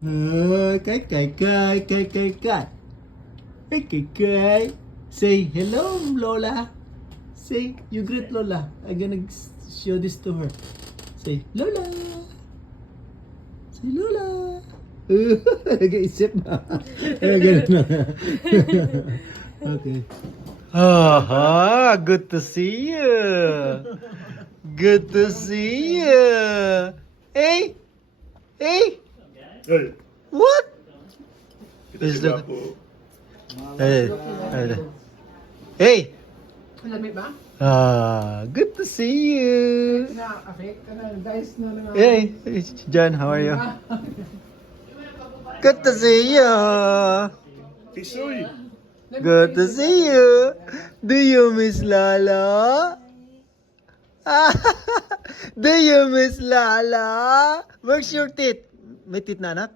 Kai, kai, kai, kai, kai, kai. Hey, kai, kai. Say hello, Lola. Say, you greet Lola. I'm gonna show this to her. Say, Lola. Say, Lola. Nag-iisip na. Ganun na. Okay. Aha, good to see you. Good to see you. Hey, hey. Hey, What? kita Is juga that- po. Hey, hey, hey. Malamig ba? Good to see you. Na-affect ka na, guys, na nga. Hey, John, how are you? Good to see you. Tisoy. Good to see you. Do you miss Lala? Do you miss Lala? Where's your teeth? May teeth na, anak?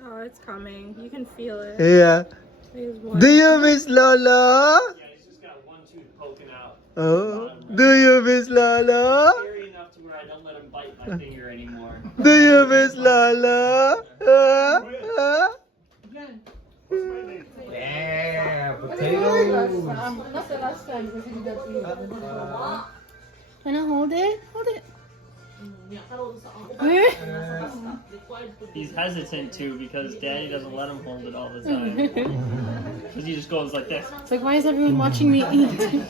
Oh, it's coming. You can feel it. Yeah. There's one. Do you miss Lala? He's just got one tooth poking out. Oh, do you miss Lala? Scary enough to where I don't let him bite my finger anymore. Do you miss Lala? That's the last time kasi you got Can I hold it? Hold it. He's hesitant too because Daddy doesn't let him hold it all the time. Because he just goes like this. It's like, why is everyone watching me eat? He'll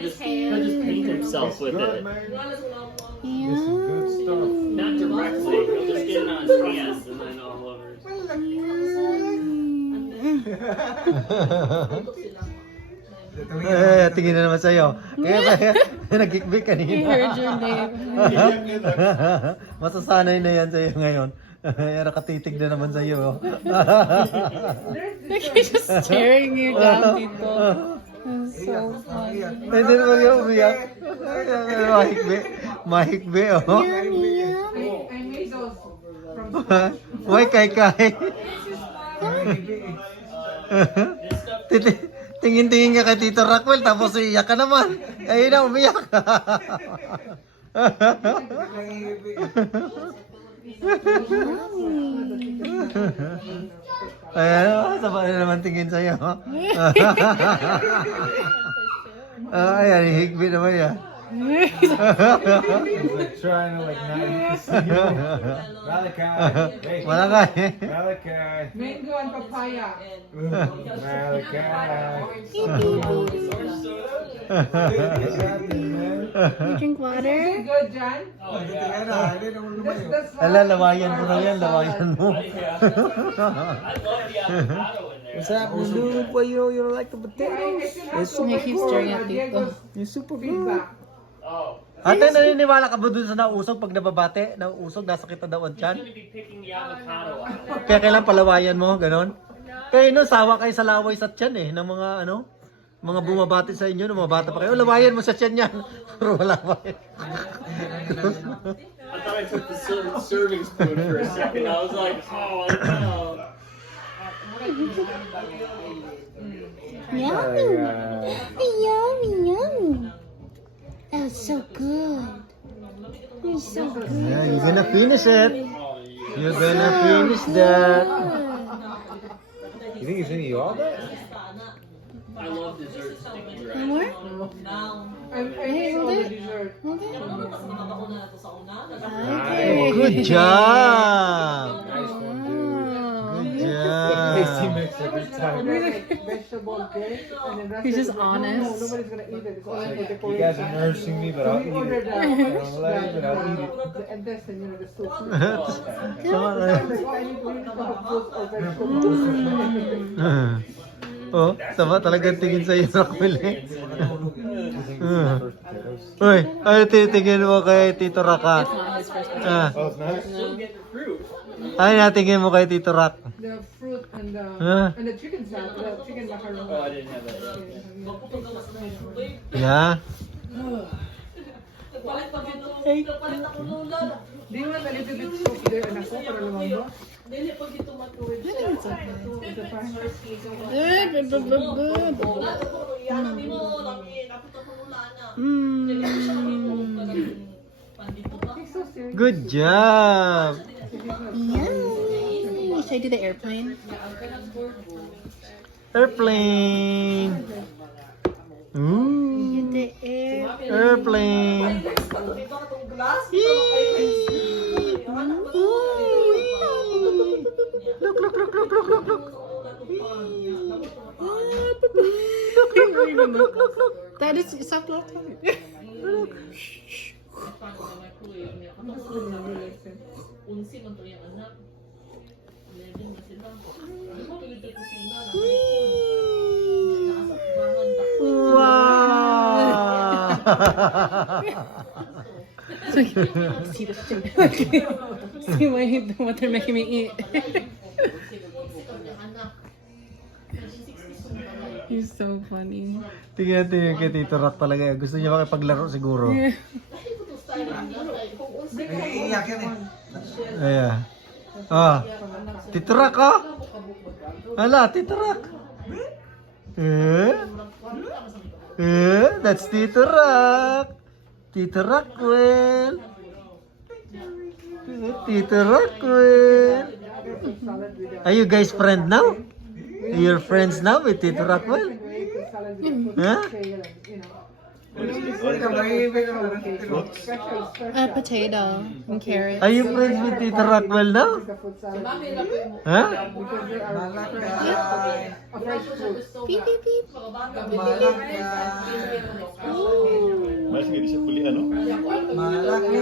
just paint himself with it. Yeah. Not directly. He'll just get it on his hands and then all over. Tingin na naman sa'yo. Kaya nag-kickback I kanina. heard your name. Masasanay na yan sa'yo ngayon. Nakatitig na naman sa'yo. Like, he's just staring you down, Tito. That's so funny. Hindi naman yung umiyak. Mahikbe. Mahikbe, oh. Yummy, yummy. I made those from Why kay-kay? Tingin-tingin ka kay Tito Rockwell, tapos iiyak ka naman. Ayun na, umiyak. Ayan, sabay na naman tingin sa'yo. Ayan, higbi naman yan. Trying to like not eat the seed. Malachi. Hey. Wala ka eh. Malachi. mango and papaya. Malachi. Malachi. You drink water? Good, John? Oh, yeah. That's Ala, lawayan mo na yan, lawayan mo. I love the avocado in there. What's happening, dude? Why you don't like the potatoes? It's He keeps staring at Tito. It's super good. feedback. Oh. Ate, naniniwala ka ba dun sa nausog pag nababate? Nausog, nasa kita daw ang He's tiyan? gonna be picking the avocado out. Kaya kailan palawayan mo, ganon? Kaya no, sawa kayo sa laway sa tiyan eh, ng mga ano, mga bumabati sa inyo, ng mga bata pa kayo. Lawayan mo sa tiyan yan. Pero wala pa eh. I thought I took the serving spoon for a second. I was like, oh, I know. Yummy. Yummy, yummy. That's so good. You're so good. Yeah, you're gonna finish it. You're gonna finish that. You think he's gonna eat all that? I love dessert sticky rice. More? I made all the dessert. Hold it. Good job. Nice one, dude. Good Tasty job. mix every time. Vegetable cake. And the rest He's of just it- honest. No, nobody's gonna eat it. It's only for You decoration. guys are nursing me, but I'll We eat ordered it. the I don't like it, but I'll eat it. the intestine, you know, the soup. Tama na. Sometimes I need to eat some fruits or vegetables. Oh, sama talagang tingin sa iyo, Rockwell eh. Uy, ay titingin mo kay Tito Rock ah. It's not his first time. Ah, Oh, it's not? Still get the fruit. ay natingin mo kay Tito Rock. The fruit and Huh? the chicken salad, the chicken macaroni. Oh, I didn't have that. Yeah. Do you want a little bit soup there, anak ko, para naman mo? Mm. so serious. Good job. Yay! Should I do the airplane? Airplane. Ooh. The air. Airplane. Look, look, look, look, look, look, look. That is stop laughing. Wow. See the shit. See what they're making me eat. He's so funny. Tingnan kay Tito Rock talaga. Gusto niya makipaglaro siguro. Iiyak yan eh. Ayan. Ah. Tito Rock, oh. Hala, Tito Rock. That's Tito Rock. Tito Rockwell. Tito Rockwell. Are you guys friends now? Are you friends now with Tito Rockwell? Huh? Potato and carrot. Are you friends with Tito Rockwell now? Huh? Beep beep beep. Mas hindi siya puli, ano? Malaki.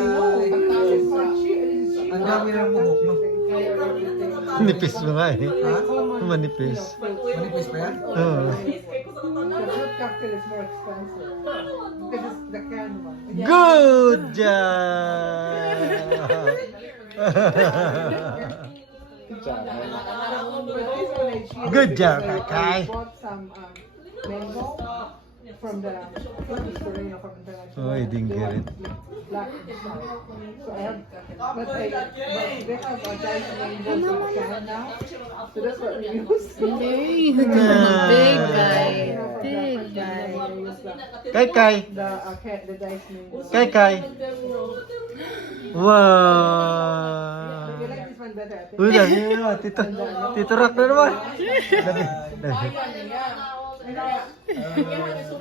Ang dami ng buhok, no? Nipis mo nga eh. Ha? Manipis. Manipis pa yan? Oo. The fruit cocktail is more expensive because it's the canned one. Good job! Good job, Kakay. I bought some mango from the food store, from international. Oh, I didn't get it. Black inside. So I have, but they have a diced mango in the can now. So that's what we use. Yay! Big guy. Big guy. Kay Kay. The diced mango. Kay Kay. Wow! You like this one better, I think. Uy, Tito Rock na naman.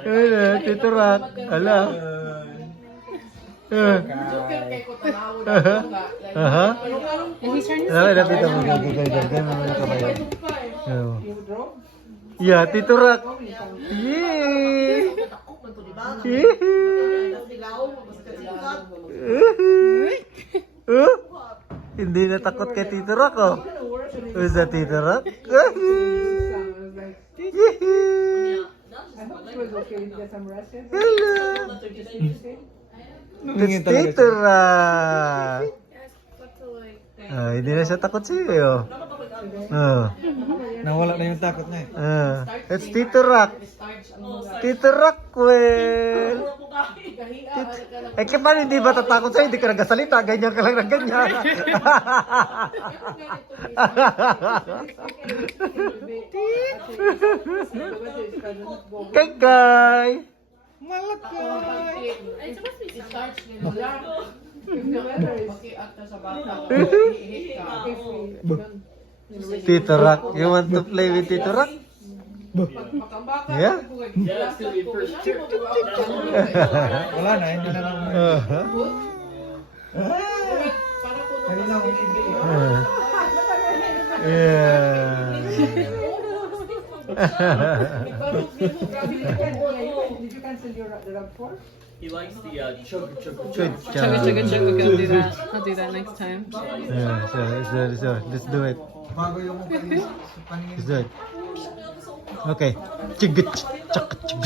Ayun, Tito Rock. Ala. Aha. He's trying to Lapit mo kayo. Yeah, Tito Rock. Yay! Hindi na takot kay Tito Rock, oh. Who's that, Tito Rock? I hope it was okay to get some rest. Hello! It's Tito Rock! Hindi na siya takot sa'yo. Nawala na yung takot na eh. It's Tito Rock. Tito Rockwell. Eh, kaya paano hindi ba tatakot sa'yo? Hindi ka nagasalita. Ganyan ka lang ng ganyan. Kay Kay. Tito Rock. You want to play with Tito Rock? Yeah? Yeah, it's gonna be first trip. Wala na, hindi na lang. Kanina akong Yeah. Did you cancel the RAV4? He likes the chug chug Good chug. job. Chugga chugga chugga. Okay, I'll do that. I'll do that next time. Yeah, so, let's do it. bago yung paningin. Let's do it. Okay. Chigga chaka chigga.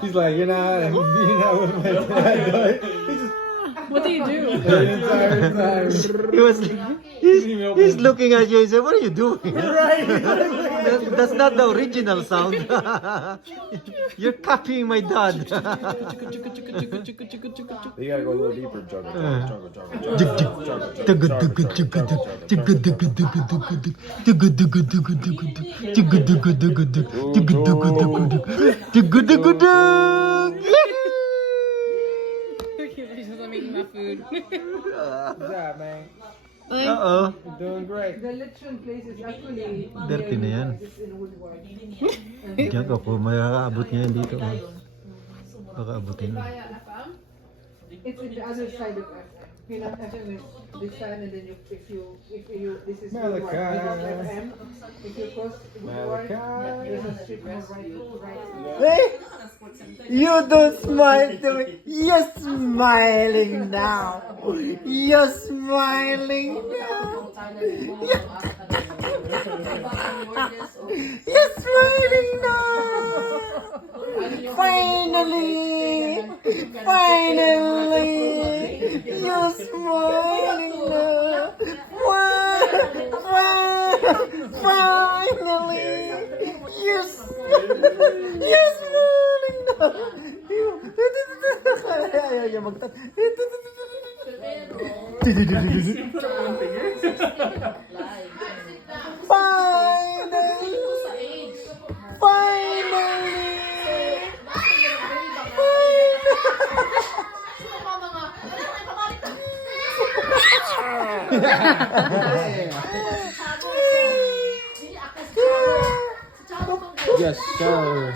He's like, you're not being out with my dad. What do you do? He was like, He's looking at you and say, what are you doing? That's not the original sound. You're copying my dad. You gotta go a little deeper. Juggle, juggle, juggle, She's making my food. Good job, man. Oo. You're doing great. The lechon place is actually Dirty na yan. it's in Woodward. Diyan ka po, makakaabot niya yan dito. Makakaabutin. It's in the other side of FM. You know, FM is this side, and then if you this is Woodward. Malachi. Without FM, if you cross Woodward, Malachi. there's a strip mall right. Hey! You don't smile to me. You're smiling now. You're smiling now. You're smiling now. Finally. Finally. You're smiling now. Finally. You're smiling now. Ayaw niya magtat. Finally! Finally! Yes, sir.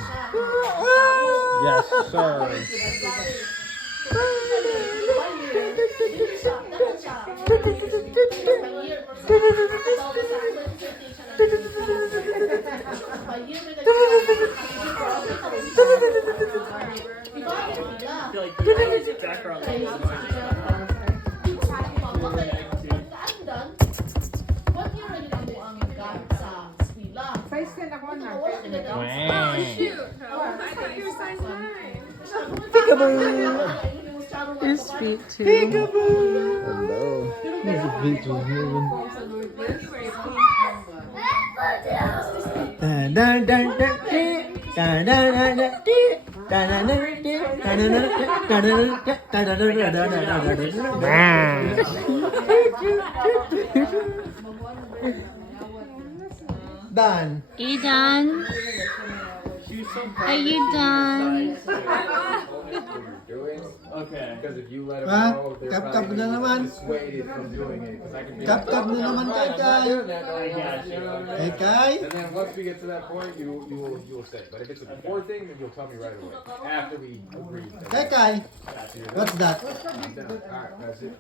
Yes, sir. I feel like the background is Size 10 ako na. His feet too. Done. Are you done? Are you done? okay. Because if you let them Ha? go, they're Kap-kap probably na gonna naman. be dissuaded from doing it. 'Cause I can be Kap-kap na naman kay Kai. doing that, no, Yeah, you know what I Hey mean? Kai. And then once we get to that point, you will say. But if it's a before thing, then you'll tell me right away. After we agree. Hey Kai. What's that? Alright, that's it.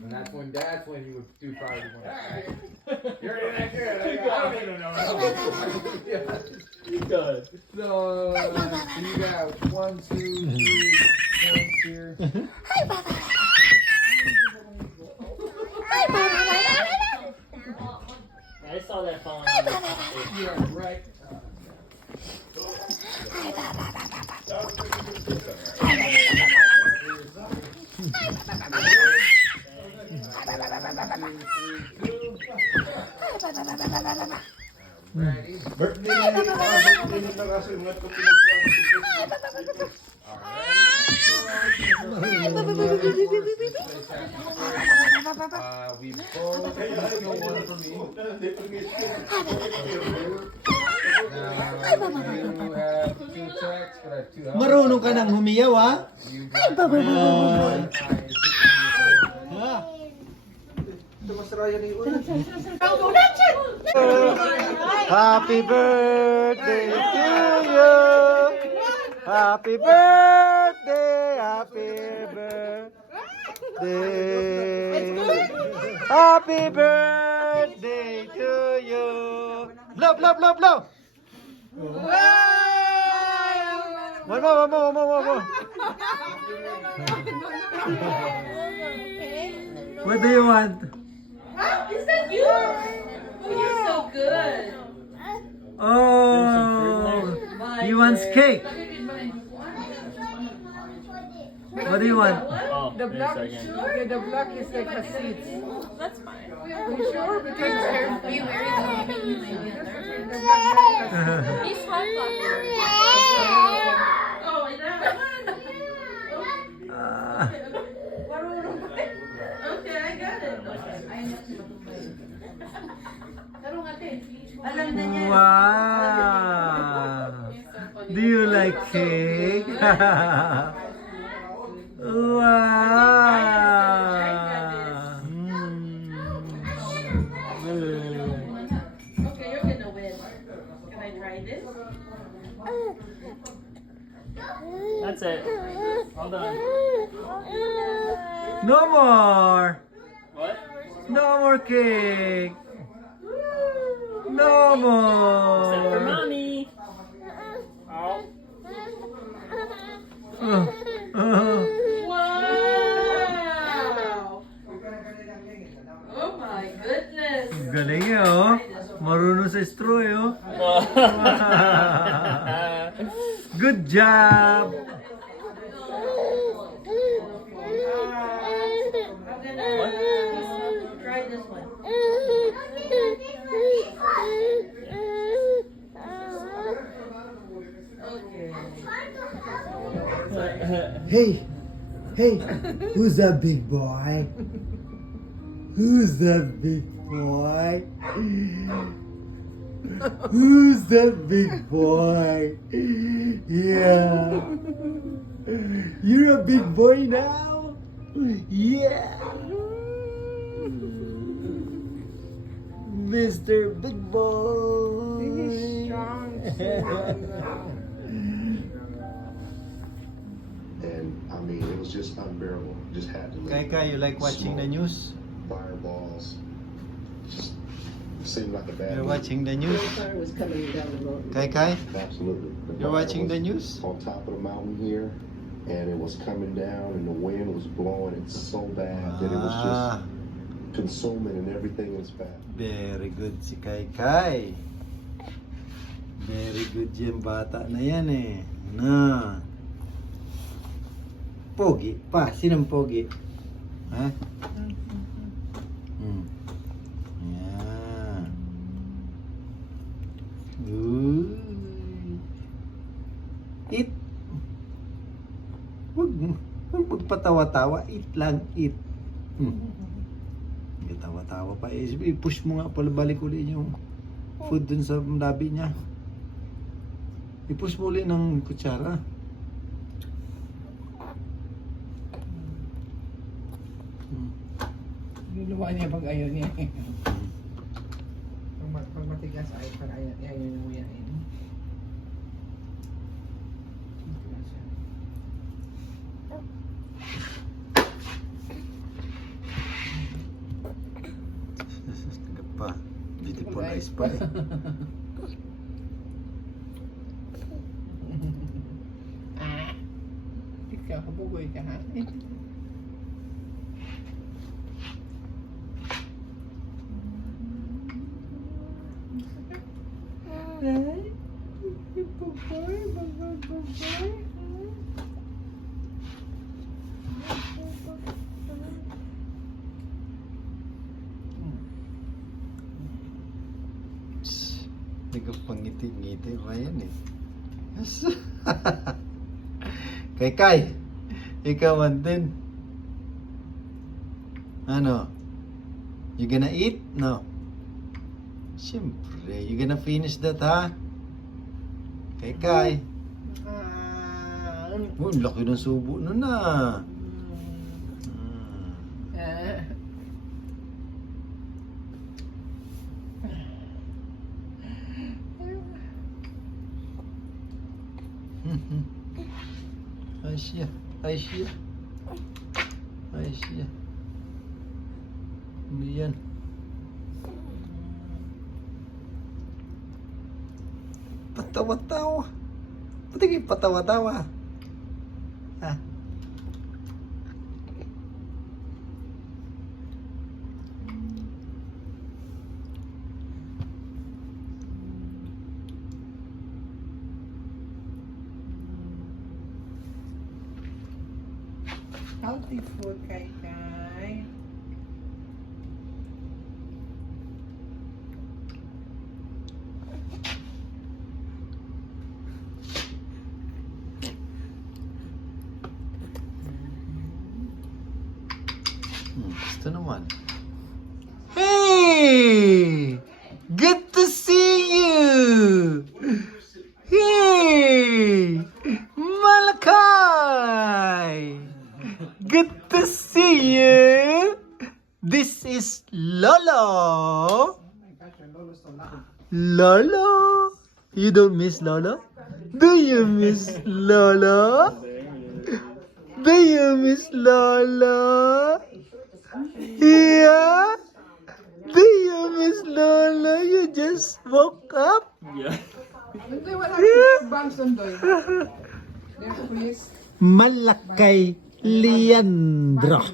And that's when you would do probably want to. You're in that good. I don't even know. You good. So you got 1, 2, 3 points here. I saw that falling. You are right. Birthday na kasi mga ito pinagpapalagay. We both still one for me. You have 2 attacks, but I have 2 health. Marunong ka nang humiyaw, ha? You got Happy birthday to you. Happy birthday, happy birthday. Happy birthday to you. Blow, blow, blow, blow. One more. What do you want? Is that you? Oh, you're so good. Oh, he wants cake. What do you want? Oh, The in a black, second. okay, the black is like a seats. That's fine. Are you sure? Because Are you married though? Maybe the black He's hot popular. Oh, I know. Okay, I got it. Alam na niya. Wow! Do you like cake? Wow! Okay, you're gonna win. Can I try this? That's it. All done. No more! What? No more cake! No Except for more! mommy. Oh. Wow! Oh my goodness. Galing eh, oh. Marunong sa straw eh, oh. Good job! I'm gonna try this one. Hey! Hey! Who's that big boy? Who's that big boy? Who's that big boy? Yeah. You're a big boy now? Yeah. Mr. Big Boy. He's strong. And I mean, it was just unbearable. Just had to leave. Kaika, you like watching the news? Fireballs. Just seemed like a bad You're movie. watching the news? was coming down the road. Kai? Absolutely. You're watching the news? On top of the mountain here, and it was coming down, and the wind was blowing it so bad that it was Ah, just consuming, and everything was bad. very good si Kai. Very good yung bata na yan eh. Na. Pogi pa. Sinong pogi? Ha? Yan. Uy. Eat. Huwag magpatawa-tawa. Eat lang. Eat. Hindi tawa-tawa pa. I-push mo nga pala balik ulit yung food dun sa labi niya. I-push mo ulit ng kutsara. Luluwa niya pag ayaw niya. Pag matigas ay pag ayaw niya mo yan. Pa. Beautiful eyes pa eh. Ikaw, kabugoy ka ha? Hindi ka pangiti-ngiti pa yan eh. Yes. Kai, ikaw man din. Ano? You gonna eat? No. Siyempre, you gonna finish that ha? Kai. Oh, laki ng subo nun ah. Asia. Ano yan? Patawa-tawa. Pati kayo patawa-tawa. Ha? healthy food, Kai Kai. Gusto naman. Hey! Good to see you! Hey! Malakay! Good to see you! This is Lolo! Lolo? You don't miss Lolo? Do you miss Lolo? Do you miss Lolo? Yeah? Do you miss Lola? You just woke up? Yeah. Hindi, wala rin bangs on doy. There, please. Malakay Leandro.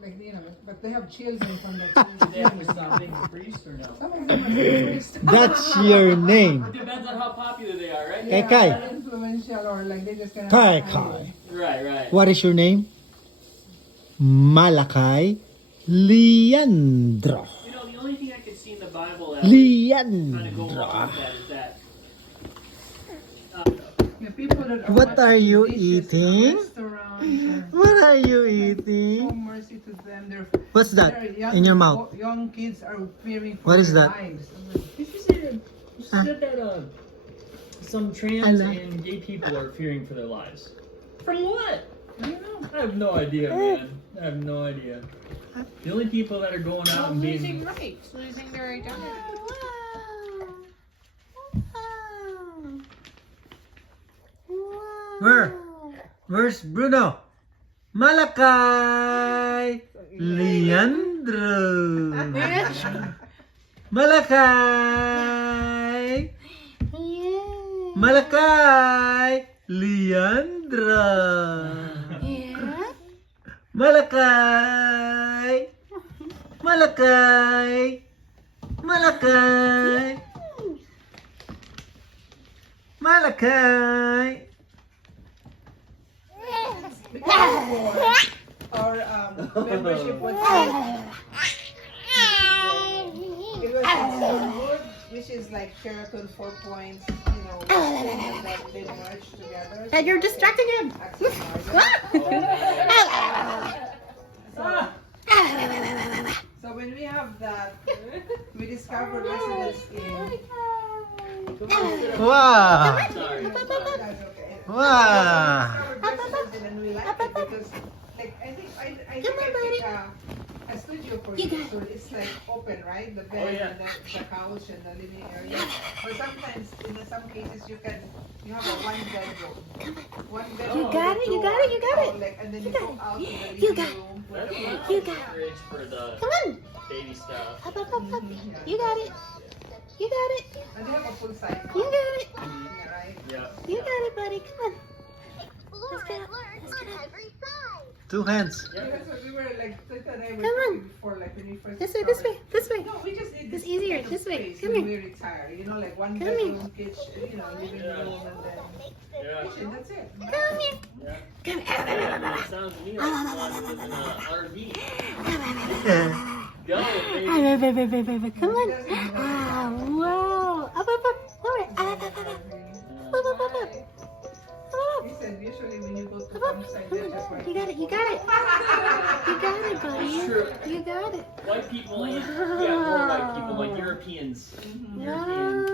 Like, you know, but they have children from the They have to stop being a priest or no? Some of them are priest. That's your name. Depends on how popular they are, right? Kai Kai. They're influential or like they just kind of. Kai Kai. Right, right. What is your name? Malakay Leandro. You know, the only thing I could see in the Bible that would kind of go Leandro. along with that is that. Yeah, people that What watching are you dishes in eating? restaurants or- What are you Show eating? mercy to them. They're, What's that they're young, in your mouth? Young kids are fearing for What is their that? lives. Did you say that? You said that some trans Hello. and gay people are fearing for their lives. From what? I don't know. I have no idea, man. I have no idea. The only people that are going out and Losing being rights, losing their identity. Where's Bruno? Malakay Leandro. Malakay. Malakay Leandro. Malakay. Malakay. Malakay. Malakay. Our membership was it was good, which is like Sheraton 4 Points, you know, and that they merged together. And you're distracting him. So when we have that, we discovered residents in. Wow. sorry. That's okay. Wow. And we like it because, like, I think I pick a studio for you. So it's like open, right? The bed Oh, yeah. and the couch and the living area. Or sometimes, in some cases, you have a one bedroom. One bedroom. You got it, you got it, you got it. Like, and then you go out to the living You got it. room. That's where what the- You got fridge for the Come on. baby stuff. Up, up, up, up. You got it. You got it. And they have a full size. You got it. Yeah, right? Yeah. You got it, buddy. Come on. Let's get up. Let's get up. Two hands. Yeah, that's what we were like, Tita and I were Come on. talking before, like when we first This way, this way, discovered- this way. No, we just need It's this easier, kind of this way. space Come when here. we retire. You know, like one Come here. bedroom, kitchen, you know, living room, and then Yeah. kitchen. That's it. Come here. Yeah. Come Yeah, here. it sounds to me like someone lives in an RV. Go, baby. Come on. Ah, wow. Up, up, up. Lower. Up, up, up, up. Up, up, up, up. Up, He said usually when you go to up, up. campsite, Come they're just on. like, You got it. You got it. You got it, buddy. Sure. You got it. White people, and yeah, more white people, like Europeans. European